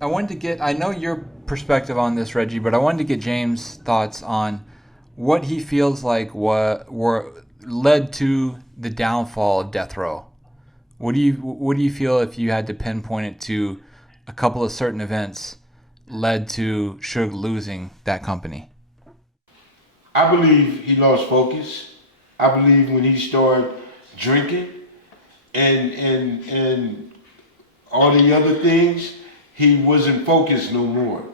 I wanted to get, I know your perspective on this, Reggie, but I wanted to get James' thoughts on what he feels like were led to the downfall of Death Row. What do you feel if you had to pinpoint it to a couple of certain events led to Suge losing that company? I believe he lost focus. I believe when he started drinking and all the other things, he wasn't focused no more.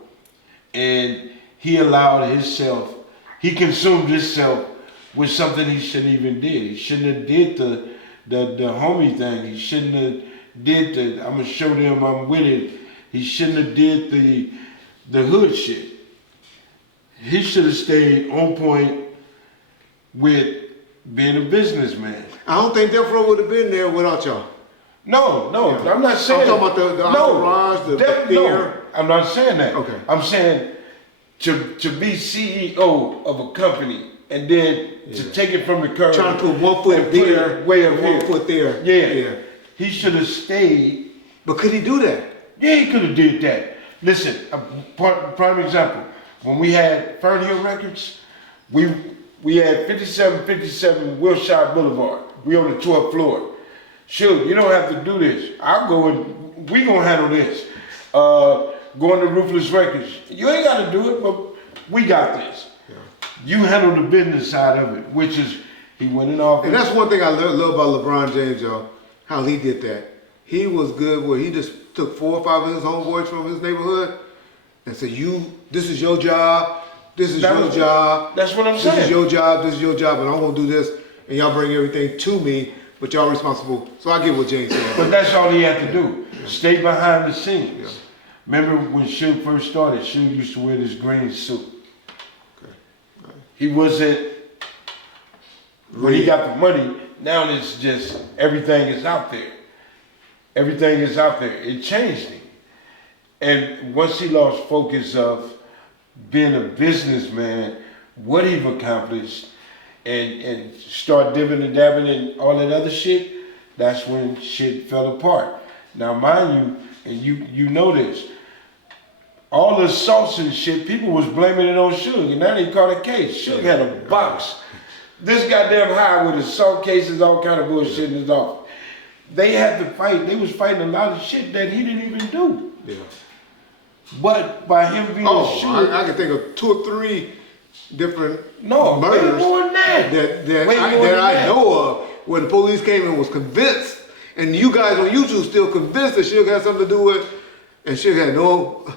And he allowed himself, he consumed himself with something he shouldn't even did. He shouldn't have did the homie thing. He shouldn't have did the, I'm gonna show them I'm with it. He shouldn't have did the hood shit. He should have stayed on point with being a businessman. I don't think Death Row would have been there without y'all. No, Yeah. I'm not saying. I'm talking about the entourage, the fear. No, I'm not saying that. Okay. I'm saying to be CEO of a company and then to take it from the curb. Trying to put 1 foot there, way and 1 foot there. Yeah. He should have stayed. But could he do that? Yeah, he could have did that. Listen, a prime example. When we had Fernhill Records, we had 5757 Wilshire Boulevard. We on the 12th floor. Sure, you don't have to do this. I'll go and we gonna handle this. Going to Ruthless Records. You ain't gotta do it, but we got this. Yeah. You handle the business side of it, which is he went in off. And that's one thing I love about LeBron James, y'all, how he did that. He was good where he just took 4 or 5 of his homeboys from his neighborhood and said, this is your job, this is your job. That's what I'm saying. This is your job, and I'm gonna do this, and y'all bring everything to me, but y'all responsible. So I get what James said. But that's all he had to do. Stay behind the scenes. Yeah. Remember when Suge first started, Suge used to wear this green suit. Okay. Right. He wasn't, when he got the money, now it's just, everything is out there. Everything is out there. It changed him. And once he lost focus of being a businessman, what he've accomplished, and start dibbing and dabbing and all that other shit, that's when shit fell apart. Now mind you, and you know this, all the assaults and shit, people was blaming it on Suge, and now they caught a case. Suge had a box. This goddamn high with assault cases, all kind of bullshit in his office. They had to fight, they was fighting a lot of shit that he didn't even do. Yeah. But by him being Suge, I can think of 2 or 3 different murders way more than that I know of, where the police came and was convinced, and you guys on YouTube still convinced that Suge had something to do with, and Suge had no.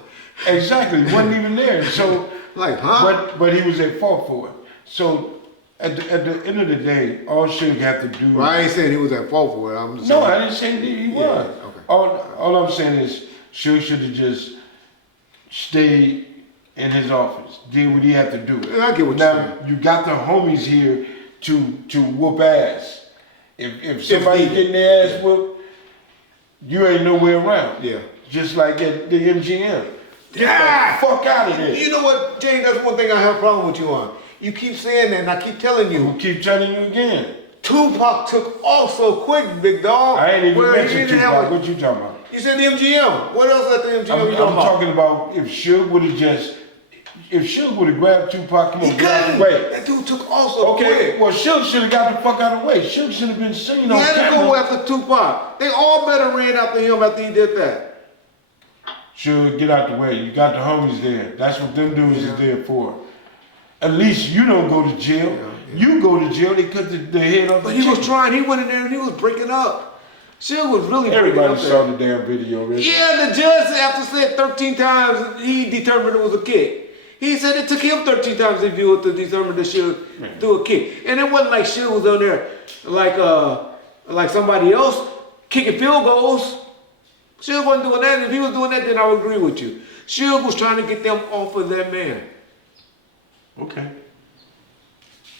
Exactly, wasn't even there. So like, huh? But he was at fault for it. So at the end of the day, all Suge had to do. Well, I ain't saying he was at fault for it. I'm just no, saying. I didn't say that he was. Yeah, okay. All I'm saying is Suge should have just stayed in his office, did what he had to do. And I get what you're saying. Now you got the homies here to whoop ass. If somebody getting their ass whooped, you ain't nowhere around. Yeah. Just like at the MGM. Get the fuck out of there. You know what, James? That's one thing I have a problem with you on. You keep saying that, and I keep telling you. We'll keep telling you again. Tupac took off so quick, big dog. I ain't even mentioned Tupac. What you talking about? You said the MGM. What else at the MGM? I'm talking about if Suge would have just, if Suge would have grabbed Tupac, come on, get out of the way. That dude took off so quick. Okay, well Suge should have got the fuck out of the way. Suge should have been seen on camera. He had to go after Tupac. They all better ran after him after he did that. Suge, get out the way. You got the homies there. That's what them dudes is there for. At least you don't go to jail. You go to jail, they cut the head off. But he was trying, he went in there and he was breaking up. Suge was really breaking up. Everybody saw the damn video, Reggie. Yeah, the judge after said 13 times, he determined it was a kick. He said it took him 13 times to view it to determine that Suge do a kick. And it wasn't like Suge was on there like somebody else kicking field goals. Suge wasn't doing that. If he was doing that, then I would agree with you. Suge was trying to get them off of that man. Okay.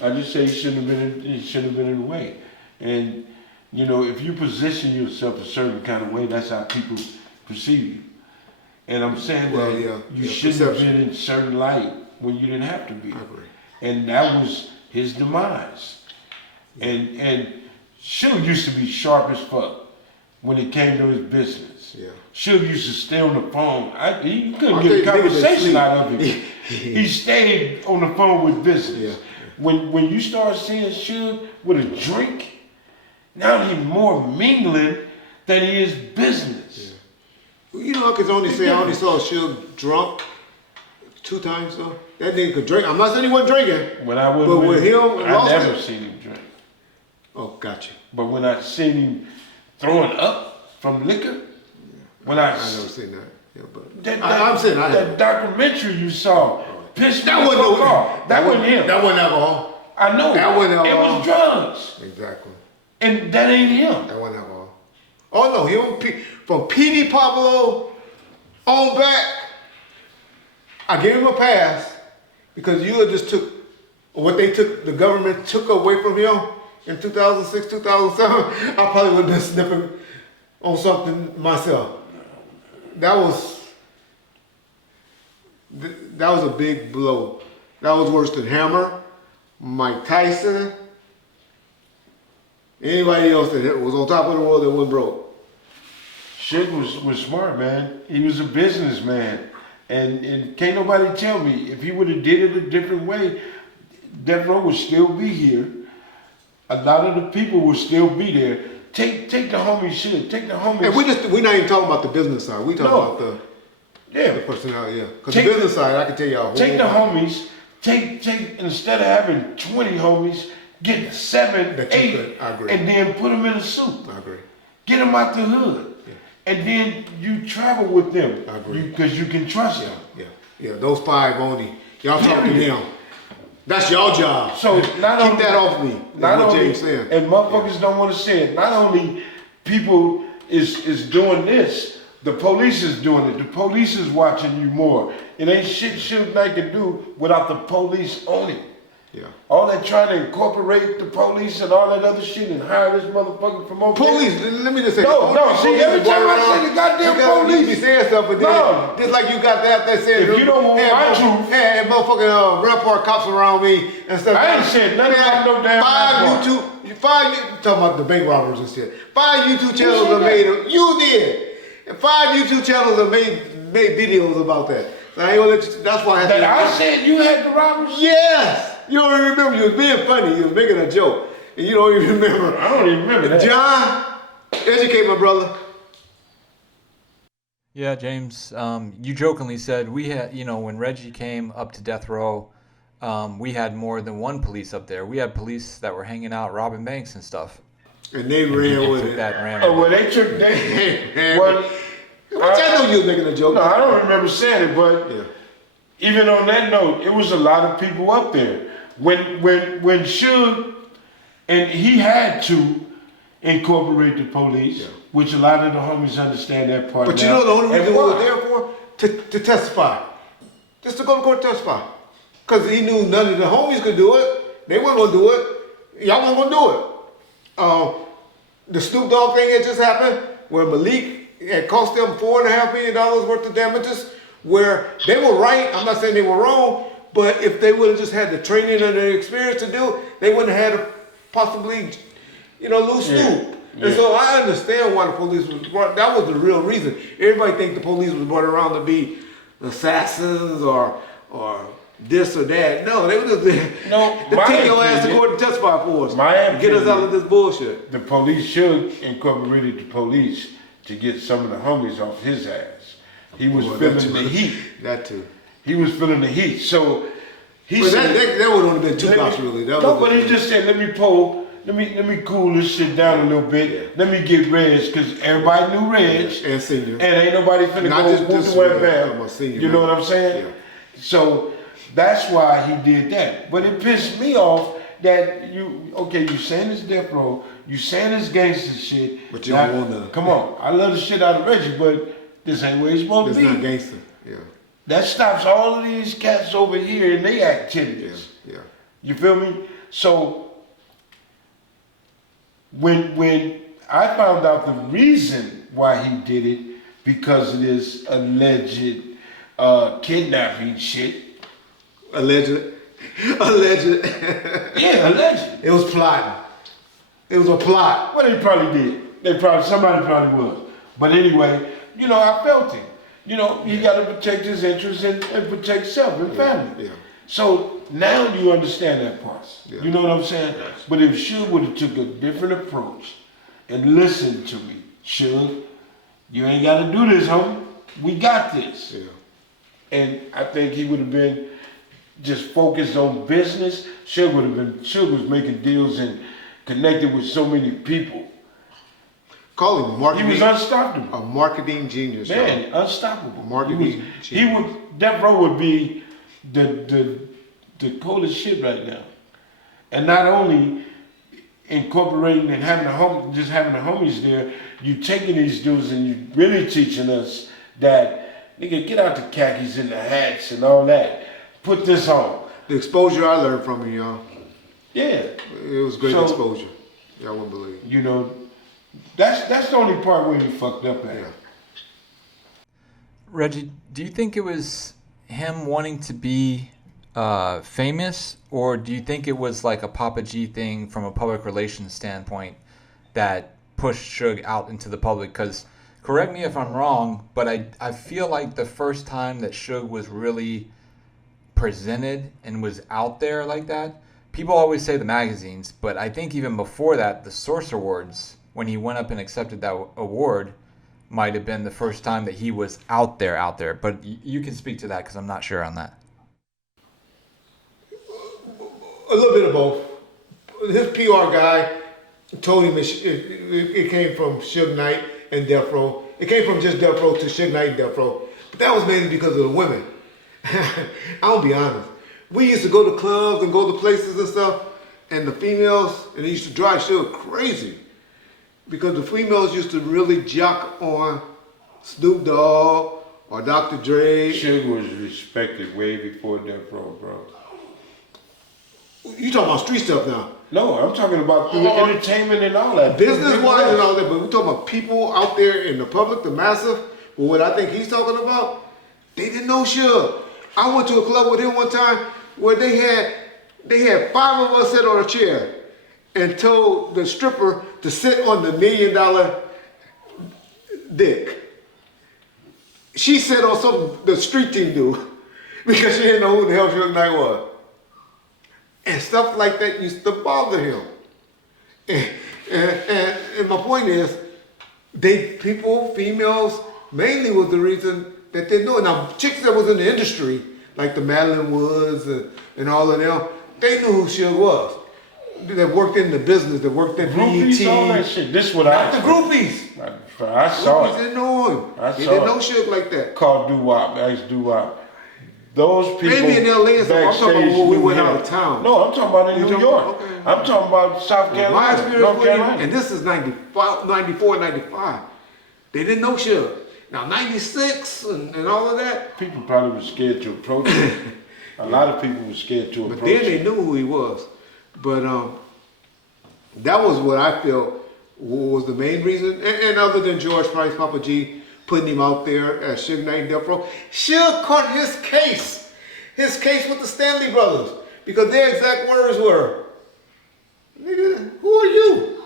I just say he shouldn't have been in the way. And you know, if you position yourself a certain kind of way, that's how people perceive you. And I'm saying you shouldn't have been in certain light when you didn't have to be. I agree. And that was his demise. And Suge used to be sharp as fuck when it came to his business. business. Yeah. Suge used to stay on the phone. You couldn't I get a think niggas that conversation sleep. out of him. He stayed on the phone with business. Yeah. When you start seeing Suge with a drink, now he's more mingling than he is business. Yeah. You know, I could only say I only saw Suge drunk 2 times though. That nigga could drink. I'm not saying he wasn't drinking. When I was But with him, I lost never it. seen him drink. Oh, gotcha. But when I seen him throwing up from liquor, when I never seen that. Yeah, but that, I'm saying that documentary you saw pissed me that the wasn't fuck off. That wasn't him. That wasn't alcohol. I know. That wasn't It alcohol. was drugs, Exactly. and that ain't him. That wasn't alcohol. Oh no, he don't from PD Pablo on back. I gave him a pass because you had just took what the government took away from him in 2006, 2007. I probably would have been sniffing on something myself. That was a big blow. That was worse than Hammer, Mike Tyson, anybody else that was on top of the world that wasn't broke. Suge was smart, man. He was a businessman. And can't nobody tell me if he would have did it a different way, Death Row would still be here. A lot of the people would still be there. Take the homies shit. Take the homies. And we're not even talking about the business side. We talking about the personnel, yeah. Because the business side, I can tell you a whole Take the lot. homies. Take instead of having 20 homies, get 7, That you 8, could, I agree. and then put them in a suit. I agree. Get them out the hood, and then you travel with them. I agree. Because you can trust them. Yeah. Those 5 only. Y'all talk to Period. them. That's your job. So not keep only, that off me. Not what only, James saying. and motherfuckers don't want to say it. Not only people is doing this, the police is doing it. The police is watching you more. It ain't shit Suge Knight can do without the police on it. Yeah. All that trying to incorporate the police and all that other shit and hire this motherfucker from over Police, there. let me just say. No, see, every time I say the goddamn police. You be saying stuff, but then, No. just like you got that saying. If you don't want my truth. And motherfucking rampart cops around me and stuff. I ain't said nothing about no damn rampart. 5 talking about the bank robbers and shit. 5 YouTube channels have made them. You did. And 5 YouTube channels have made videos about that. So I ain't gonna let you, that's why I had That to. I said you had the robbers? Yes! You don't even remember. You was being funny. You was making a joke. And you don't even remember. I don't even remember that. John, educate my brother. Yeah, James, you jokingly said we had, when Reggie came up to death row, we had more than one police up there. We had police that were hanging out robbing banks and stuff. And they ran with Took it. that and ran Oh, with well, it. they took that. Well, Well, I know you was making a joke. no, I don't remember saying it, but Yeah. even on that note, it was a lot of people up there. When Suge, and he had to incorporate the police, which a lot of the homies understand that part. But you now. know the only And reason we why? were there for? To testify. Just to go to court and testify. Because he knew none of the homies could do it. They weren't going to do it. Y'all weren't going to do it. The Snoop Dogg thing had just happened where Malik had cost them $4.5 million worth of damages where they were right. I'm not saying they were wrong, but if they would have just had the training and the experience to do it, they wouldn't have had to possibly, lose Snoop. And so I understand why the police was brought. That was the real reason. Everybody think the police was brought around to be assassins or this or that. No, they were just there to take your ass to court and testify for us. Get us out of this bullshit. The police should incorporated the police to get some of the homies off his ass. He was feeling the heat. That too. He was feeling the heat. So he But said, that would only been 2 cops really. but he just said, let me cool this shit down a little bit. Let me get Reg, because everybody knew Reg. And Senior. And ain't nobody finna Not go just whoop this the wet one, bam. I'm a senior, You know man. what I'm saying? Yeah. So that's why he did that. But it pissed me off that you saying this death row, you saying this gangster shit. But you don't want none. Come on, I love the shit out of Reggie, but this ain't where he's supposed It's to be. not gangster. Yeah. That stops all of these cats over here in their activities. Yeah. You feel me? So when I found out the reason why he did it, because of this alleged kidnapping shit. Alleged. Yeah, alleged. It was plotting. It was a plot. Well, they probably did. Somebody probably was. But anyway, you know, I felt it. You know, he got to protect his interests and protect self and family. Yeah. So now you understand that part. Yeah. You know what I'm saying? Yes. But if Suge would have took a different approach and listened to me, Suge, you ain't got to do this, homie. We got this. Yeah. And I think he would have been just focused on business. Suge was making deals and connected with so many people. Call him He marketing. was unstoppable. A marketing genius. Man, unstoppable. Marketing He would, Death Row would be the coolest shit right now. And not only incorporating and having having the homies there, you taking these dudes and you really teaching us that, nigga, get out the khakis and the hats and all that. Put this on. The exposure I learned from him, y'all. Yeah. It was great So, exposure. Y'all wouldn't believe. You know, that's the only part where he fucked up at. Yeah. Reggie, do you think it was him wanting to be famous, or do you think it was like a Papa G thing from a public relations standpoint that pushed Suge out into the public? Because, correct me if I'm wrong, but I feel like the first time that Suge was really presented and was out there like that, people always say the magazines, but I think even before that, the Source Awards, when he went up and accepted that award, might have been the first time that he was out there. But you can speak to that because I'm not sure on that. A little bit of both. His PR guy told him it came from Suge Knight and Death Row. It came from just Death Row to Suge Knight and Death Row. But that was mainly because of the women. I'll be honest. We used to go to clubs and go to places and stuff, and the females, and it used to drive Suge crazy. Because the females used to really jock on Snoop Dogg or Dr. Dre. Suge was respected way before Death Row, bro. You talking about street stuff now? No, I'm talking about through entertainment and all that. Business-wise and all that, but we're talking about people out there in the public, the massive. But what I think he's talking about, they didn't know Suge. I went to a club with him one time where they had 5 of us sit on a chair and told the stripper to sit on the $1 million dick. She sat on something the street team do because she didn't know who the hell Suge Knight was. And stuff like that used to bother him. And my point is, females mainly was the reason that they knew it. Now, chicks that was in the industry, like the Madeline Woods and all of them, they knew who Suge was. That worked in the business, that worked at Groupies, BET. all that shit. This is what Not the groupies. I saw Groupies it. didn't know him. They didn't know Suge like that. Called doo-wop, ex-doo-wop. Those people Maybe in LA and stuff. I'm talking about backstage when we knew went him. out of town. No, I'm talking about in New York. Okay. I'm talking about South My Carolina, experience North with him, Carolina. and this is 95, 94, 95. They didn't know Suge. Now 96 and all of that. People probably were scared to approach him. A lot of people were scared to approach But then they him. knew who he was. But that was what I feel was the main reason. And other than George Price, Papa G, putting him out there as Suge Knight and Death Row, Suge caught his case. His case with the Stanley Brothers. Because their exact words were, nigga, who are you?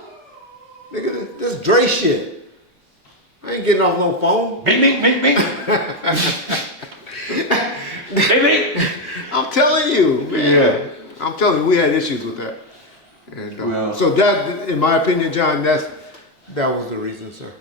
Nigga, this Dre shit. I ain't getting off no phone. Bing, bing, bing, bing. Bing, bing. I'm telling you, man. Yeah. I'm telling you, we had issues with that. And Well- so that, in my opinion, John, that was the reason, sir.